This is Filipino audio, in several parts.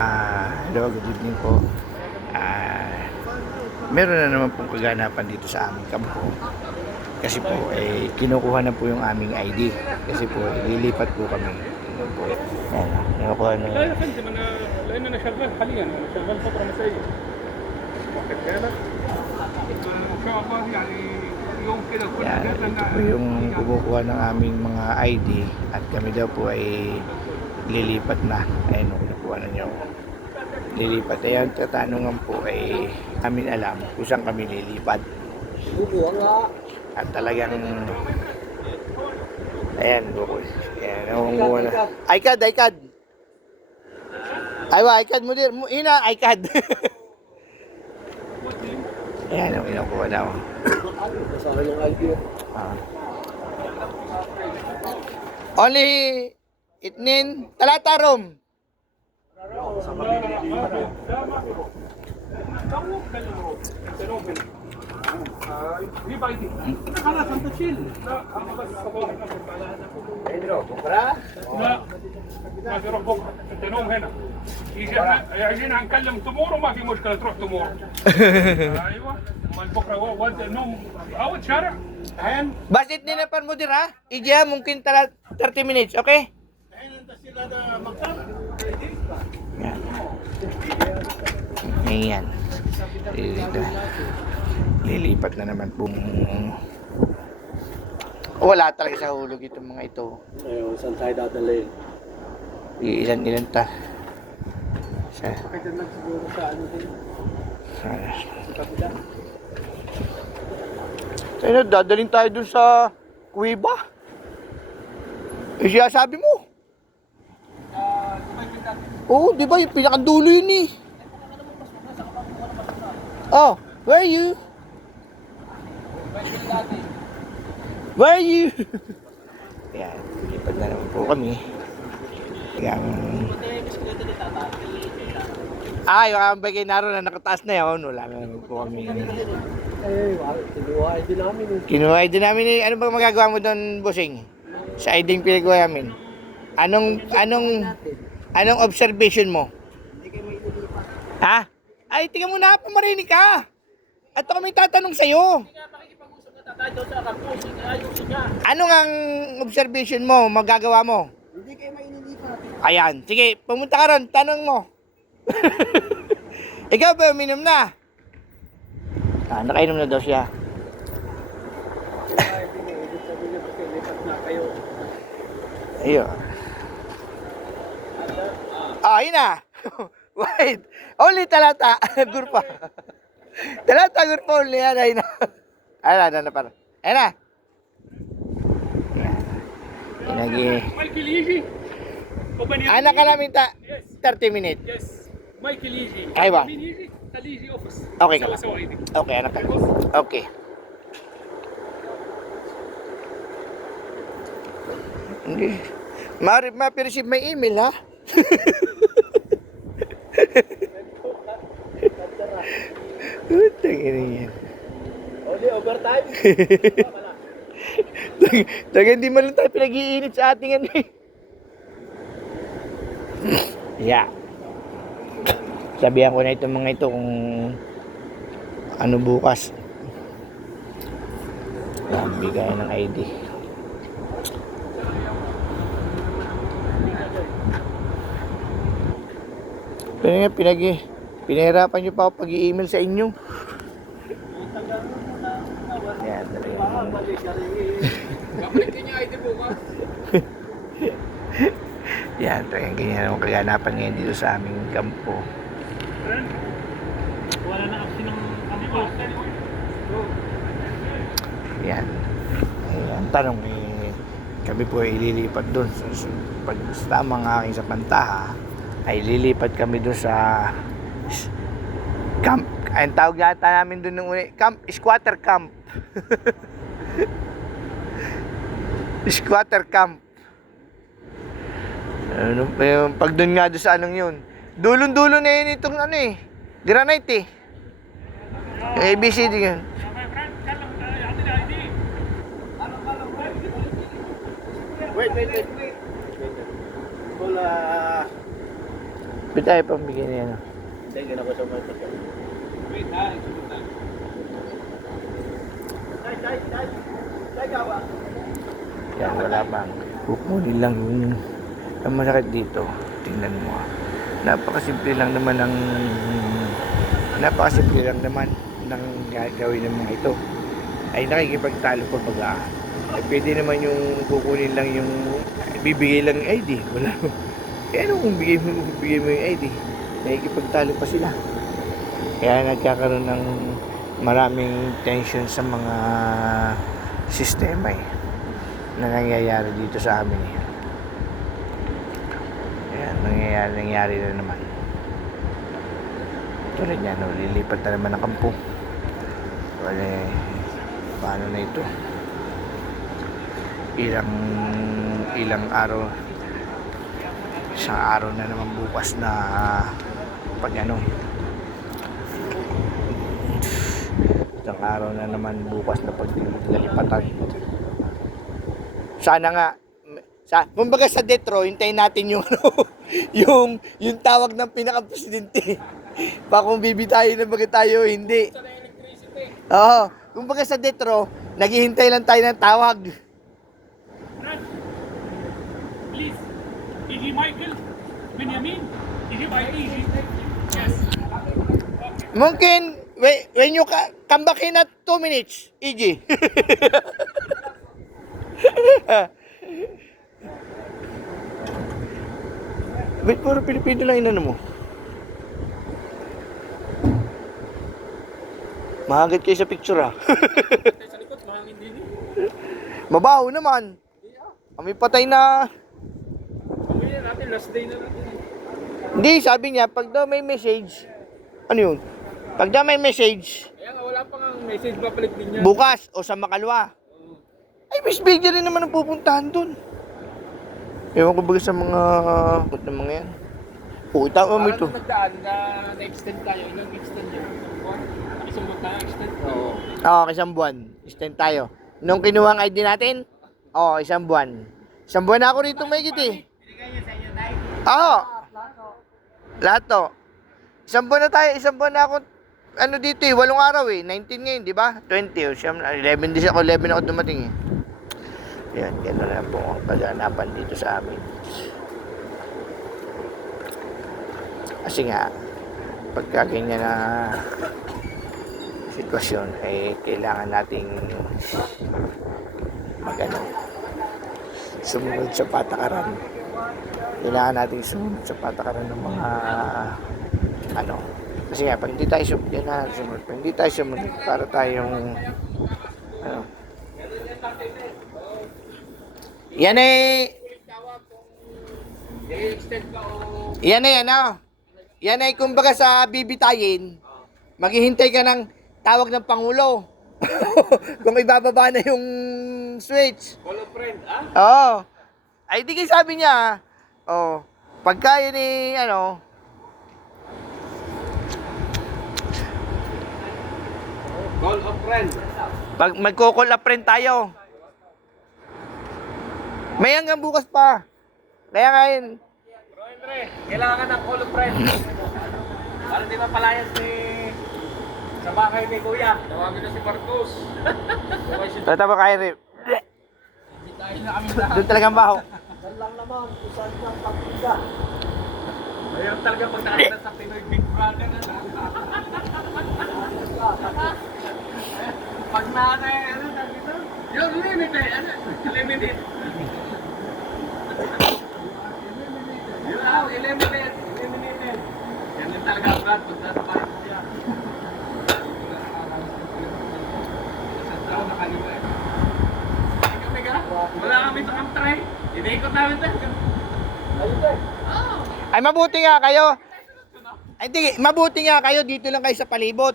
Hello, good evening po. Meron na naman pong kaganapan dito sa aming kampo. Kasi po, kinukuha na po yung aming ID. Kasi po, lilipat po kami. Yun po. Yan, kinukuha na. لا يا فندم انا لان انا شغال حاليا انا شغال فتره مسائيه واخد بالك ان شاء الله يعني يوم كده كل Yan, اجازه ito po yung kumukuha ng aming mga ID. At kami daw po ay lilipat na. Ayun, kinukuha na niyo. Lilipat. Ayan, tatanungan po ay amin alam kung saan kami lilipat. At talagang ayan, bukod. Ayan, nakunguha na. iCad. Aywa, iCad mo din. Ina, iCad. Ayan, ang kinukuha na ako. Only itnin talata rom. دي بايدي انت خلاص انت تشيل لا انا بس صباح لا ما في روح بكره انت نوم هنا يجي يجينا هنكلم تمور وما في مشكله تروح تمور ايوه امال بكره ود نوم اول شارع هين Bas itnin na pan mo dira. Ija mungkin 30 minutes, okay? هين انت تشيل هذا مكتب Yan. Ayan. Lilipat na naman pong wala talaga sa hulog itong mga ito. Ayun, saan tayo dadalhin? Ilan ta. Sa Pakita lang siguro sa ano din. Tayo na, dadalhin tayo dun sa kuweba. Siya sabi mo. Oo, di ba yung pinakadulo yun eh. Oh, where are you? Where are you? Ayan, lipad na naman po kami. Ayan. Yung ambay kay Naro na nakataas na yun. Wala na naman po kami. Kinuha din namin eh. Kinuha din namin eh. Ano ba magagawa mo doon, bossing? Sa ID yung pinagawa namin. Anong observation mo? Ha? Ay, tingnan mo na, pamarinig ka. At ako may tatanong sa'yo. Ano ang observation mo, magagawa mo? Hindi kayo mainilipat. Ayan, sige, pumunta ka ron, tanong mo. Ikaw ba, uminom na? Nakainom na daw siya. Ay, hindi. Ibig sabihin niyo kasi lipat na kayo. Ayun. Ayun na. Wait. Only talata. Gurpa. Talata gurpa only. Ayun na. Ayun na para. Ayun na. Inagi. مايكل يجي Anak ka namin 30 minutes. يس مايكل يجي أيوة. مين يجي خليه يجي اوفيس Okay ka. سوا سوا ايدي Okay, anak ka. Okay. Hindi. Ma-receive my email, ha? Utang ina yan. Only overtime? Taga hindi man lang tayo pinag-iinit sa ating ano eh. Yeah. Sabihan ko na itong mga ito kung ano bukas. Yan, bigay ng ID. Pero nga, pinahirapan nyo pa ako pag-i-email sa inyo. Yan, talaga. Babalik niya ID bukas Yan, talagang ganyan ang kaganapan ngayon dito sa aming kampo. wala na action ng kampo Yan. Ang tanong kami po ay lilipat doon. Pag tamang aking sa Pantaha, ay lilipat kami doon sa camp. Ang tawag yata namin doon nung camp, squatter camp. Squatter camp. Ano pa yung pag doon nga doon sa anong yun. Dulong-dulo na yun itong ano eh. Granite eh. Yung ABCD yun. Wait. Wala. Ba't tayo pang bigyan niya, no? Hindi, gano'n ko sa mga ito. Wait, ha? Yan, wala bang. Kukunin lang yung ang masakit dito. Tingnan mo. Napakasimple lang naman ng gagawin ng mga ito. Ay nakikipagtalo pa baga. Eh, pwede naman yung kukunin lang yung bibigay lang yung ID. Wala. Eh ano kung bigay mo yung ID? Nakikipagtalo pa sila. Kaya nagkakaroon ng maraming tension sa mga sistema na nangyayari dito sa amin. Ayan, nangyayari na naman. Tulad yan, lilipat na naman ang kampo. Wala, paano na ito? Ilang araw, isang araw na naman bukas na isang araw na naman bukas na paglalipatan. Sana nga kumbaga sa Detro, hintayin natin yung yung tawag ng pinaka-presidente. Pa kung bibitayin na baga tayo, hindi. Oo, kumbaga sa Detro, naghihintay lang tayo ng tawag. Please, is he Michael Benjamin? Is he by easy? Yes. Mungkin, when you come back in at 2 minutes, EG. Wait, puro Pilipino lang inano mo. Mahagat kayo sa picture ah. Sa likod, mahangin din. Mabaho naman. Kami patay na. Kami na natin, last day na natin. Hindi, sabi niya, pag daw may message, ano yun? Pag daw may message, Kaya nga, wala pa nga message babalik din niya. bukas o sa Makalwa. Ay, Miss Bigger rin naman ang pupuntahan dun. Ewan ko baga sa mga kut na mga yan. Oo, tama mo ito. Parang nagdaan na-extend tayo. Ilang extend yun? Isang buwan tayo extend? Oo. Oo, isang buwan. Extend tayo. Nung kinuha ang ID natin, oo, isang buwan. Isang buwan na ako rito may eh. Oo. Lahat to. Isang buwan na tayo, isang buwan na ako, ano dito 8 araw 19 ngayon, di ba? 20, o siyam, 11 din ako, 11 ako dumating Yan, gano'n na po ang kaganapan dito sa amin. Kasi nga, pagka ganyan na sitwasyon, ay kailangan nating sumunod sa patakaran. Kailangan nating sumunod sa patakaran ng mga kasi nga, pag hindi tayo sumunod, pag hindi tayo sumunod, para tayong yan yan ay kumbaga sa bibitayin, maghihintay ka ng tawag ng Pangulo. Kung ibababa na yung switch. Follow friend, ah? Oo. Ay, di kayo sabi niya, pagka yun Call of friend. pag magko-call up friend tayo. May hanggang bukas pa. Kaya ngayon, Bro Andre, kailangan ng call of friend. Para di mapalayas sa bahay ni Kuya. Tawagin na si Marcos. tatama kayo rin. Dahil na kami lahat. Doon talagang baho. Yan lang naman, kung saan lang pagpinda. Ayun talaga pag nakita sa Pinoy Big Brother. Pag nanay, ano sabi ito? Yung limit limited. Yung eliminated. Yan yung talaga Brad, pag nasa parang siya. Isang taon nakaliwa eh. Kami ka? Wala kami sa kamtry. Iniikot namin tayo. Ayun ba? Ay, mabuti nga kayo. Ay, di, mabuti nga kayo. Dito lang kayo sa palibot.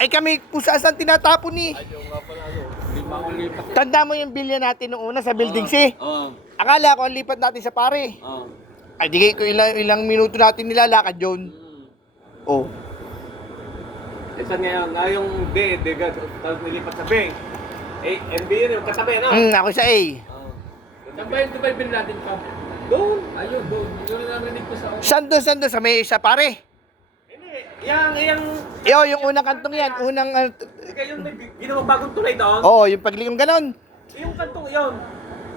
Ay, kami kung saan tinatapon Ayaw nga pala lima akong lipat. Tanda mo yung bilya natin noong una sa Building C. Oo. Akala ko ang lipat natin sa pare. Oo. Ay, di ko ilang minuto natin nilalakad yun. Oh. Saan ngayon? Yung B, tapos nilipat sa B. A, NB yun yung katabi, no? Ako sa A. Saan ba yung Dubai Bin Laden pa? Doon. Ayun, doon. Yun ang narinig ko sa... Saan doon? Sa may isa pare? Hindi. Yang... Yung unang kantong yan. Unang... Yung may ginawang bagong tulay doon. Oo, yung paglingon ganon. Yung kantong yun.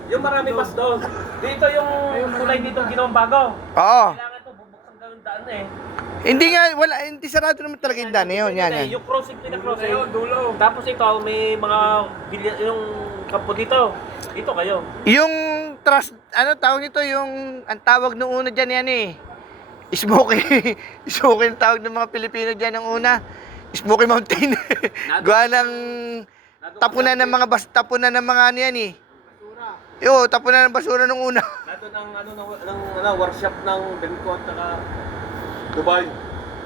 Yung marami bus doon. Dito yung tulay dito ginawang bago. Oo. Kailangan to bubuksan ka ng daan eh. Hindi nga, hindi sarado naman talaga yung daan na yun. Yan. Yung crossing, pinaka-crossing. Dulo. Tapos ito, may mga yung kampo dito. Dito kayo. Yung trust, tawag nito, yung, ang tawag nung una dyan yan eh. Smoky. Smoky ang tawag ng mga Pilipino dyan ng una. Smoky Mountain. Gawa ng tapunan ng mga tapunan ng mga ano yan eh. Yo, tapunan ng basura nung una. Nato ng workshop ng Benco at saka Dubai.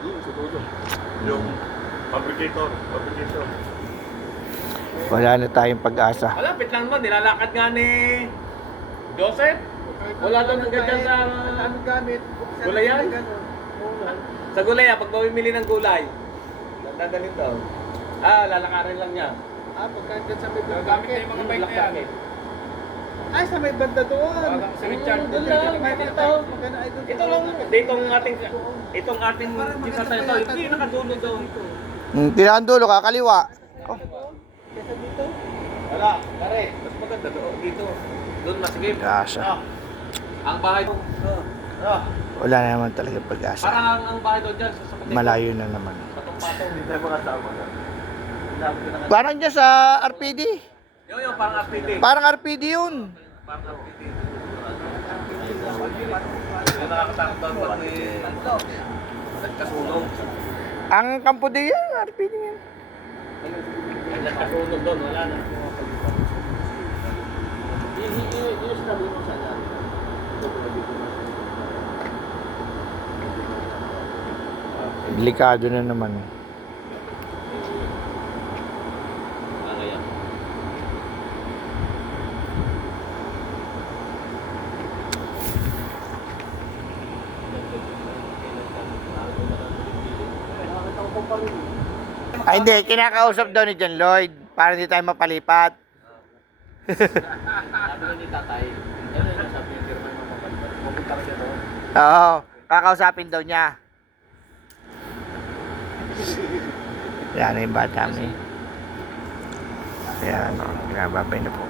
Yung sa dulo. Yung fabricator. Wala na tayong pag-asa. Malapit lang naman, nilalakad nga ni Joseph. Wala doon hanggang dyan sa gulayan. Sa gulayan, pag mamimili ng gulay, dadalhin daw. Lalakarin lang niya. Pagkagad sa may banda. Gamit na yung mga bike na yan. Ay, sa may banda doon. Sa Richard. Doon lang, dito. Ito lang, itong ating sisata ito. Hindi nakadulo doon. Tinakan dulo, kakaliwa. Oh. Kesa dito? Wala, pare. Mas maganda doon. Dito. Doon masigip. Pag-asa. Ang bahay doon. Wala na naman talaga pag-asa. Parang ang bahay doon dyan. Sa Malayo na naman. patong-patong. Hindi tayo makasama na. Parang dyan sa RPD. Yung parang RPD. Parang RPD yun. Parang RPD. Yung nakakatakot doon pag may nagkasunog. Ang kampo din yan, RPD yan. Nagkasunog doon, wala na. Delikado na naman. Ay hindi, kinakausap daw ni John Lloyd para hindi tayo mapalipat. Sabi ko ni tatay, ano yung sabi yung German mo mapalipat? Pupunta ka siya doon. Oo, kakausapin daw niya. Yan na yung bata mo. Yan, binababay na po.